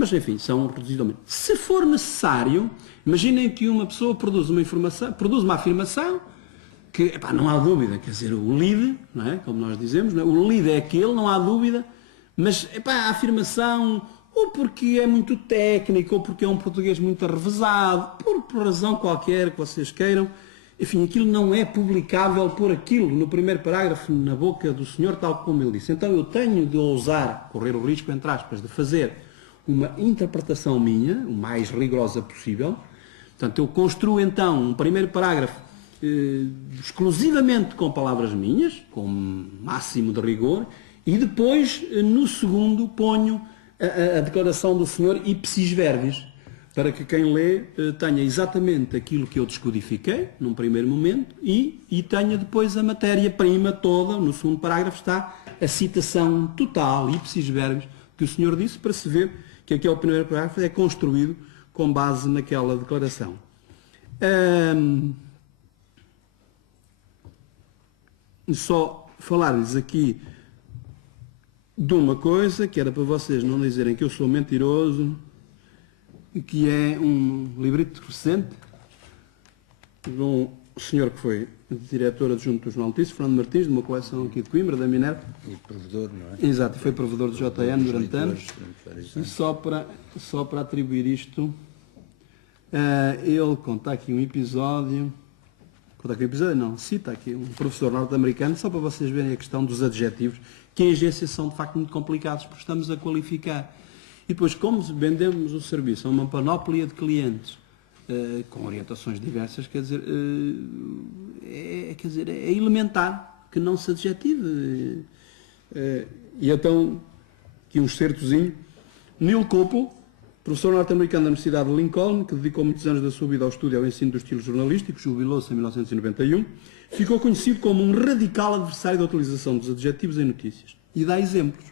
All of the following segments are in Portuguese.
mas enfim, são reduzidamente. Se for necessário, imaginem que uma pessoa produz uma afirmação que, epá, não há dúvida, quer dizer, o lead, não é? Como nós dizemos, não é? O lead é aquele, não há dúvida, mas epá, a afirmação, ou porque é muito técnico, ou porque é um português muito arrevesado, por razão qualquer que vocês queiram, enfim, aquilo não é publicável por aquilo, no primeiro parágrafo, na boca do senhor, tal como ele disse. Então eu tenho de ousar, correr o risco, entre aspas, de fazer uma interpretação minha, o mais rigorosa possível. Portanto, eu construo então um primeiro parágrafo exclusivamente com palavras minhas, com máximo de rigor, e depois, no segundo, ponho a declaração do senhor ipsis verbis, para que quem lê tenha exatamente aquilo que eu descodifiquei, num primeiro momento, e tenha depois a matéria-prima toda, no segundo parágrafo está a citação total, ipsis verbis, que o senhor disse, para se ver que aquele primeiro parágrafo é construído com base naquela declaração. Só falar-lhes aqui de uma coisa, que era para vocês não dizerem que eu sou mentiroso, que é um librito recente de um senhor que foi diretor adjunto do Jornal Notícias, Fernando Martins, de uma coleção aqui de Coimbra, da Minerva. E provedor, não é? Exato, foi provedor do JN durante anos. E só para atribuir isto, ele conta aqui um episódio, cita aqui um professor norte-americano, só para vocês verem a questão dos adjetivos, que em agência são de facto muito complicados, porque estamos a qualificar. E depois, como vendemos o serviço a uma panóplia de clientes, com orientações diversas, quer dizer, é elementar que não se adjetive. E então, aqui um excertozinho, Neil Koppel, professor norte-americano da Universidade de Lincoln, que dedicou muitos anos da sua vida ao estudo e ao ensino do estilo jornalístico, jubilou-se em 1991, ficou conhecido como um radical adversário da utilização dos adjetivos em notícias. E dá exemplos.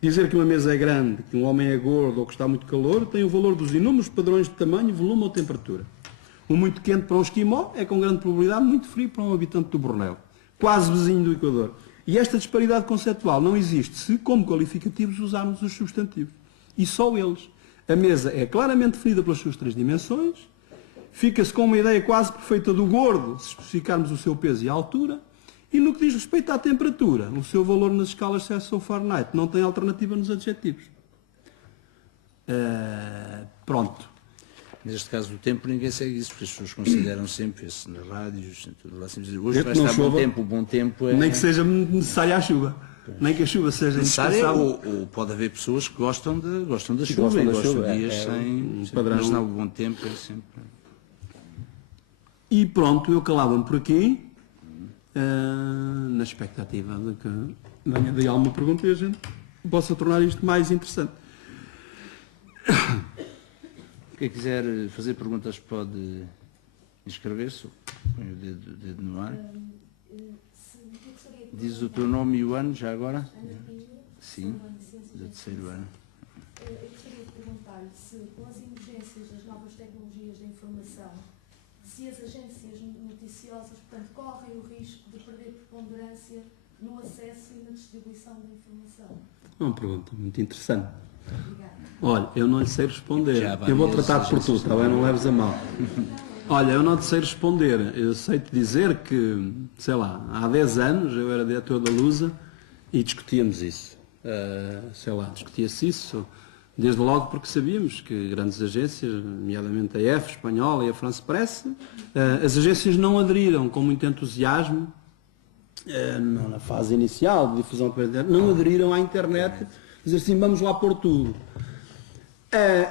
Dizer que uma mesa é grande, que um homem é gordo ou que está muito calor, tem o valor dos inúmeros padrões de tamanho, volume ou temperatura. O muito quente para um esquimó é com grande probabilidade muito frio para um habitante do Bornéu, quase vizinho do Equador. E esta disparidade conceptual não existe se, como qualificativos, usarmos os substantivos. E só eles. A mesa é claramente definida pelas suas 3 dimensões, fica-se com uma ideia quase perfeita do gordo, se especificarmos o seu peso e a altura, e no que diz respeito à temperatura, o seu valor nas escalas Celsius ou Fahrenheit não tem alternativa nos adjetivos. Pronto. Neste caso do tempo ninguém segue isso, porque as pessoas consideram sempre isso nas rádios, tudo lá, sempre dizer, hoje vai estar bom tempo é... Nem que seja necessária a chuva. Pois. Nem que a chuva seja necessária, ou pode haver pessoas que gostam da chuva, e gostam de dias sem padrão. Mas não, o bom tempo é sempre... E pronto, eu calava-me por aqui, na expectativa de que venha de alguma pergunta e a gente possa tornar isto mais interessante. Quem quiser fazer perguntas pode inscrever-se, põe o dedo no ar. Diz o teu nome e o ano, já agora? Sim, do terceiro ano. Eu gostaria de perguntar-lhe se, com as emergências das novas tecnologias da informação, se as agências noticiosas, portanto, correm o risco de perder preponderância no acesso e na distribuição da informação. É uma pergunta muito interessante. Obrigada. Olha, eu não lhe sei responder. Eu vou tratar por tu, está bem? Não leves a mal. Olha, eu não te sei responder. Eu sei-te dizer que, sei lá, há 10 anos eu era diretor da Lusa e discutíamos isso. Discutia-se isso. Desde logo porque sabíamos que grandes agências, nomeadamente a EF, a Espanhola e a France Press, as agências não aderiram com muito entusiasmo, na fase inicial de difusão pela internet, não aderiram à internet, dizer assim, vamos lá pôr tudo.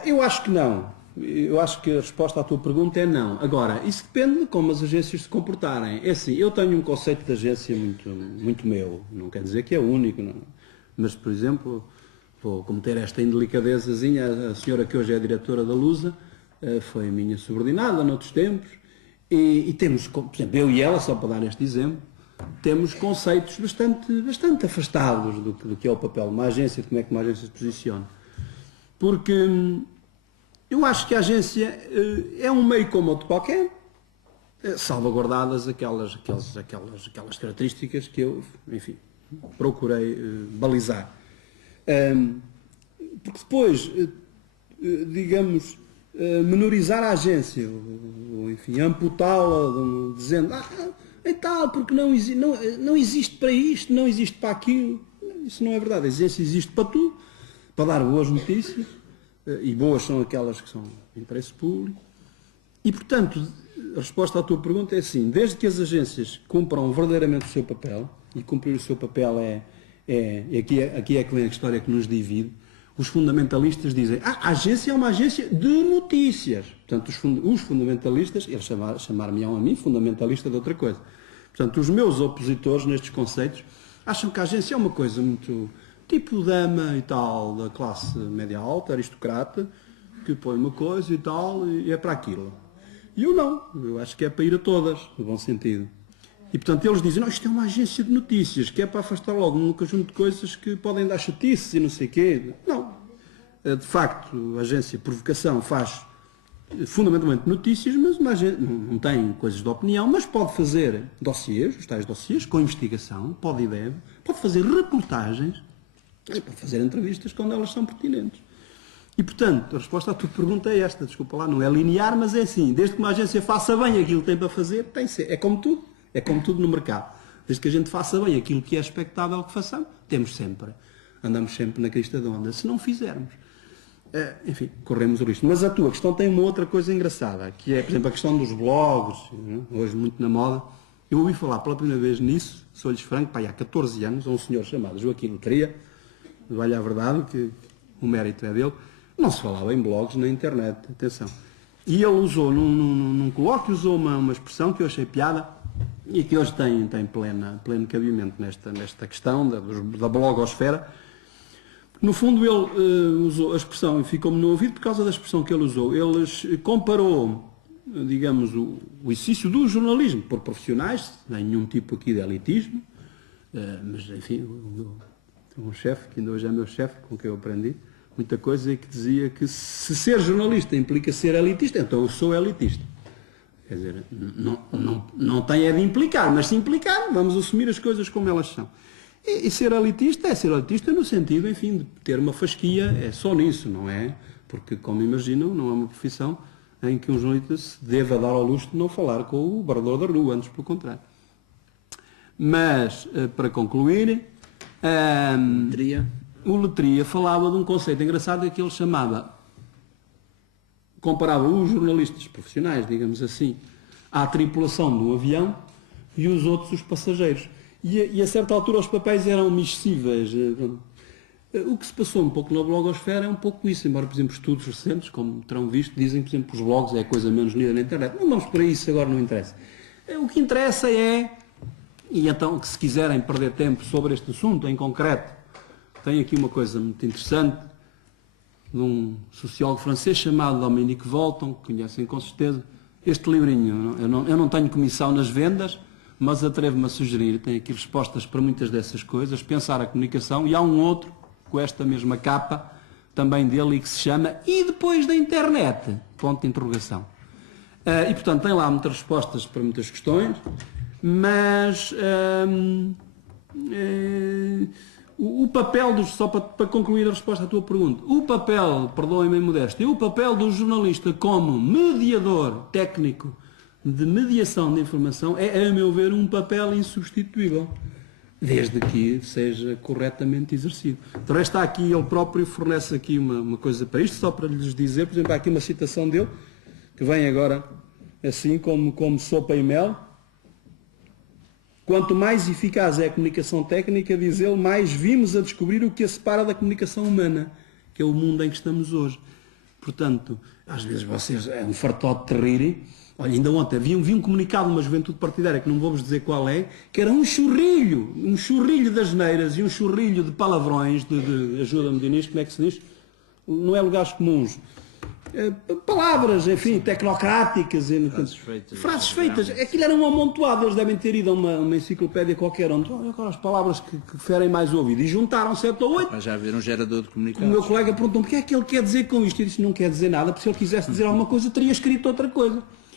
Eu acho que não. Eu acho que a resposta à tua pergunta é não. Agora, isso depende de como as agências se comportarem. É assim, eu tenho um conceito de agência muito, muito meu, não quer dizer que é único, não. Mas, por exemplo, vou cometer esta indelicadezazinha, a senhora que hoje é a diretora da Lusa, foi minha subordinada noutros tempos, e temos, por exemplo, eu e ela, só para dar este exemplo, temos conceitos bastante afastados do que é o papel de uma agência, de como é que uma agência se posiciona. Porque eu acho que a agência é um meio como outro qualquer, salvaguardadas aquelas características que eu, enfim, procurei balizar. Porque depois, digamos, menorizar a agência, ou enfim, amputá-la, dizendo, e tal, porque não existe para isto, não existe para aquilo. Isso não é verdade. A agência existe para tudo, para dar boas notícias, e boas são aquelas que são de interesse público. E, portanto, a resposta à tua pergunta é assim, desde que as agências cumpram verdadeiramente o seu papel, e cumprir o seu papel aqui é que vem a história que nos divide, os fundamentalistas dizem, a agência é uma agência de notícias. Portanto, os fundamentalistas, eles chamar-me-ão a mim fundamentalista de outra coisa. Portanto, os meus opositores nestes conceitos acham que a agência é uma coisa muito tipo dama e tal, da classe média alta, aristocrata, que põe uma coisa e tal, e é para aquilo. E eu não, eu acho que é para ir a todas, no bom sentido. E, portanto, eles dizem, não, isto é uma agência de notícias, que é para afastar logo um conjunto de coisas que podem dar chatices e não sei o quê. Não. De facto, a agência por vocação faz fundamentalmente notícias, mas uma agência não tem coisas de opinião, mas pode fazer dossiês, os tais dossiês, com investigação, pode e deve, pode fazer reportagens, e pode fazer entrevistas quando elas são pertinentes. E, portanto, a resposta à tua pergunta é esta, desculpa lá, não é linear, mas é assim, desde que uma agência faça bem aquilo que tem para fazer, tem que ser. É como tudo no mercado. Desde que a gente faça bem aquilo que é expectável que façamos, andamos sempre na crista de onda. Se não fizermos, enfim, corremos o risco. Mas a tua questão tem uma outra coisa engraçada, que é, por exemplo, a questão dos blogs, hoje muito na moda. Eu ouvi falar pela primeira vez nisso, sou-lhes franco, há 14 anos, a um senhor chamado Joaquim Letria, vale a verdade, que o mérito é dele. Não se falava em blogs na internet, atenção. E ele usou, num colóquio, usou uma expressão que eu achei piada e que hoje tem pleno cabimento nesta questão da blogosfera. No fundo, ele usou a expressão, e ficou-me no ouvido por causa da expressão que ele usou. Ele comparou, digamos, o exercício do jornalismo por profissionais, nenhum tipo aqui de elitismo, mas, enfim, um chefe, que ainda hoje é meu chefe, com quem eu aprendi muita coisa, e que dizia que se ser jornalista implica ser elitista, então eu sou elitista. Quer dizer, não tem de implicar, mas se implicar, vamos assumir as coisas como elas são. E ser elitista é ser elitista no sentido, enfim, de ter uma fasquia, é só nisso, não é? Porque, como imaginam, não é uma profissão em que um jornalista se deva dar ao luxo de não falar com o bardador da rua, antes pelo contrário. Mas, para concluir, o Letria falava de um conceito engraçado que ele comparava os jornalistas profissionais, digamos assim, à tripulação do avião e os outros os passageiros. E a certa altura os papéis eram miscíveis. O que se passou um pouco na blogosfera é um pouco isso, embora, por exemplo, estudos recentes, como terão visto, dizem que, por exemplo, os blogs é a coisa menos lida na internet. Não vamos por aí, isso agora não interessa. O que interessa é, e então, que se quiserem perder tempo sobre este assunto em concreto, tem aqui uma coisa muito interessante, de um sociólogo francês chamado Dominique Volton, que conhecem com certeza. Este livrinho, eu não tenho comissão nas vendas, mas atrevo-me a sugerir, tem aqui respostas para muitas dessas coisas, pensar a comunicação, e há um outro, com esta mesma capa, também dele, e que se chama E Depois da Internet? Ponto de interrogação. E, portanto, tem lá muitas respostas para muitas questões, mas o papel só para concluir a resposta à tua pergunta, o papel, perdoem-me a modéstia, o papel do jornalista como mediador técnico de mediação de informação é, a meu ver, um papel insubstituível, desde que seja corretamente exercido. De resto, aqui ele próprio fornece aqui uma coisa para isto, só para lhes dizer, por exemplo, há aqui uma citação dele, que vem agora assim como sopa e mel. Quanto mais eficaz é a comunicação técnica, diz ele, mais vimos a descobrir o que a separa da comunicação humana, que é o mundo em que estamos hoje. Portanto, às vezes vocês, é um fartote de rirem. Olha, ainda ontem vi um comunicado de uma juventude partidária, que não vou-vos dizer qual é, que era um churrilho de asneiras e um churrilho de palavrões, ajuda-me, Diniz, como é que se diz? Não é lugares comuns. Palavras, enfim, tecnocráticas. Frases feitas. Aquilo era um amontoado, eles devem ter ido a uma enciclopédia qualquer, onde agora as palavras que ferem mais o ouvido. E juntaram 7 ou 8. Para já haver um gerador de comunicados. O meu colega perguntou-me o que é que ele quer dizer com isto. Eu disse, não quer dizer nada, porque se ele quisesse dizer alguma coisa, teria escrito outra coisa.